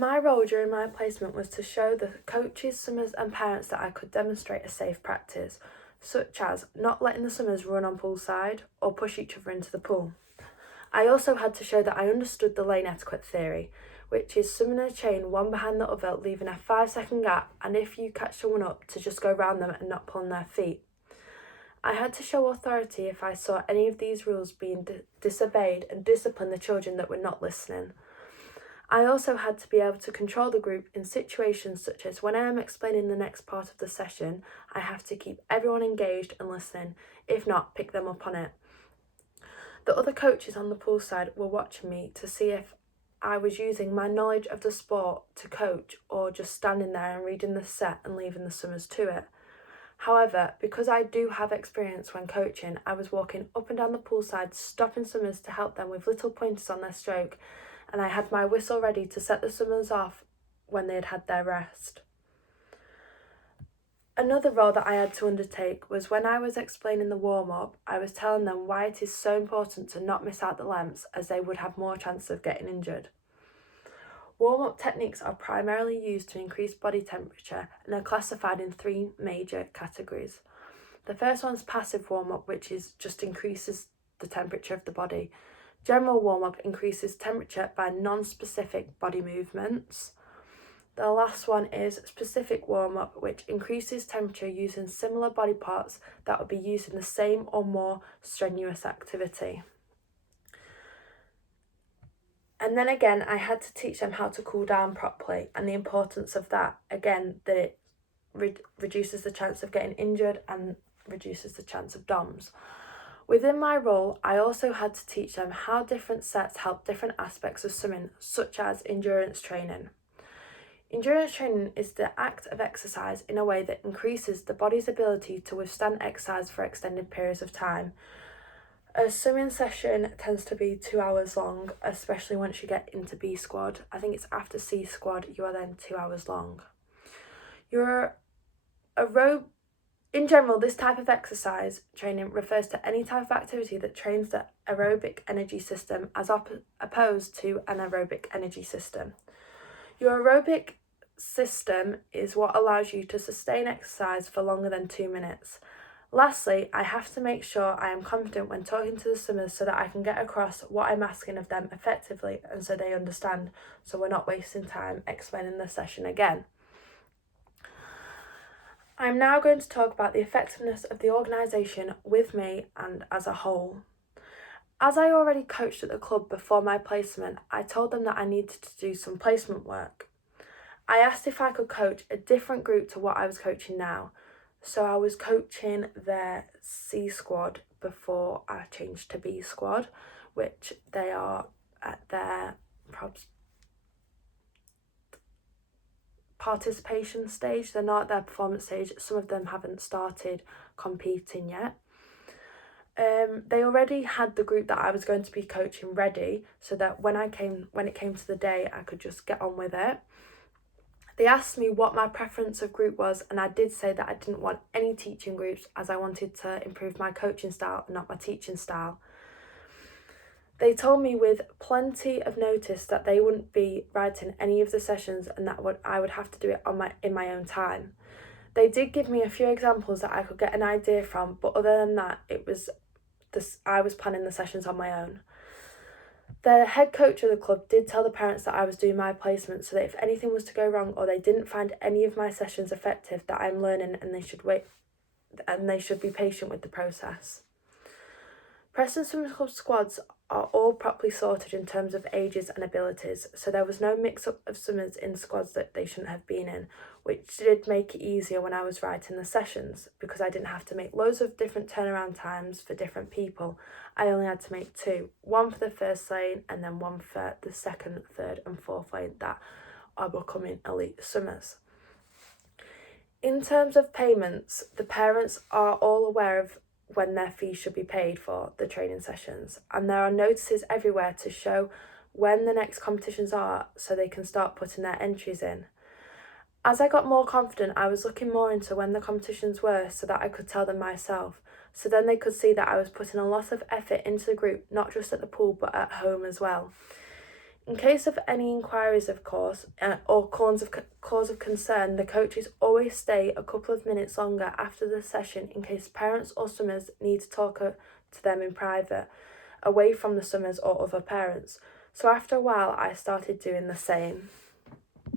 My role during my placement was to show the coaches, swimmers and parents that I could demonstrate a safe practice, such as not letting the swimmers run on poolside or push each other into the pool. I also had to show that I understood the lane etiquette theory, which is swimming in a chain one behind the other, leaving a 5-second gap, and if you catch someone up, to just go round them and not pull on their feet. I had to show authority if I saw any of these rules being disobeyed and discipline the children that were not listening. I also had to be able to control the group in situations such as when I am explaining the next part of the session, I have to keep everyone engaged and listening, if not, pick them up on it. The other coaches on the poolside were watching me to see if I was using my knowledge of the sport to coach or just standing there and reading the set and leaving the swimmers to it. However, because I do have experience when coaching, I was walking up and down the poolside, stopping swimmers to help them with little pointers on their stroke, and I had my whistle ready to set the swimmers off when they had had their rest. Another role that I had to undertake was when I was explaining the warm-up, I was telling them why it is so important to not miss out the lengths, as they would have more chance of getting injured. Warm-up techniques are primarily used to increase body temperature and are classified in 3 major categories. The first one is passive warm-up, which just increases the temperature of the body. General warm-up increases temperature by non-specific body movements. The last one is specific warm-up, which increases temperature using similar body parts that would be used in the same or more strenuous activity. And then again, I had to teach them how to cool down properly and the importance of that. Again, that it reduces the chance of getting injured and reduces the chance of DOMS. Within my role, I also had to teach them how different sets help different aspects of swimming, such as endurance training. Endurance training is the act of exercise in a way that increases the body's ability to withstand exercise for extended periods of time. A swimming session tends to be 2 hours long, especially once you get into B squad. I think it's after C squad, you are then 2 hours long. In general, this type of exercise training refers to any type of activity that trains the aerobic energy system as opposed to an aerobic energy system. Your aerobic system is what allows you to sustain exercise for longer than 2 minutes. Lastly, I have to make sure I am confident when talking to the swimmers so that I can get across what I'm asking of them effectively and so they understand, so we're not wasting time explaining the session again. I'm now going to talk about the effectiveness of the organisation with me and as a whole. As I already coached at the club before my placement, I told them that I needed to do some placement work. I asked if I could coach a different group to what I was coaching now. So I was coaching their C squad before I changed to B squad, which they are at their participation stage. They're not at their performance stage. Some of them haven't started competing yet. They already had the group that I was going to be coaching ready, so that when it came to the day, I could just get on with it. They asked me what my preference of group was, and I did say that I didn't want any teaching groups, as I wanted to improve my coaching style, not my teaching style. They told me with plenty of notice that they wouldn't be writing any of the sessions and that I would have to do it in my own time. They did give me a few examples that I could get an idea from, but other than that, I was planning the sessions on my own. The head coach of the club did tell the parents that I was doing my placement, so that if anything was to go wrong or they didn't find any of my sessions effective, that I'm learning and they should wait and they should be patient with the process. Preston Swimming Club squads are all properly sorted in terms of ages and abilities, so there was no mix-up of swimmers in squads that they shouldn't have been in, which did make it easier when I was writing the sessions, because I didn't have to make loads of different turnaround times for different people. I only had to make 2, one for the first lane and then one for the second, third and fourth lane that are becoming elite swimmers. In terms of payments, the parents are all aware of when their fees should be paid for the training sessions, and there are notices everywhere to show when the next competitions are so they can start putting their entries in. As I got more confident, I was looking more into when the competitions were so that I could tell them myself, so then they could see that I was putting a lot of effort into the group, not just at the pool but at home as well. In case of any inquiries, of course, or cause of concern, the coaches always stay a couple of minutes longer after the session in case parents or summers need to talk to them in private, away from the summers or other parents. So after a while, I started doing the same.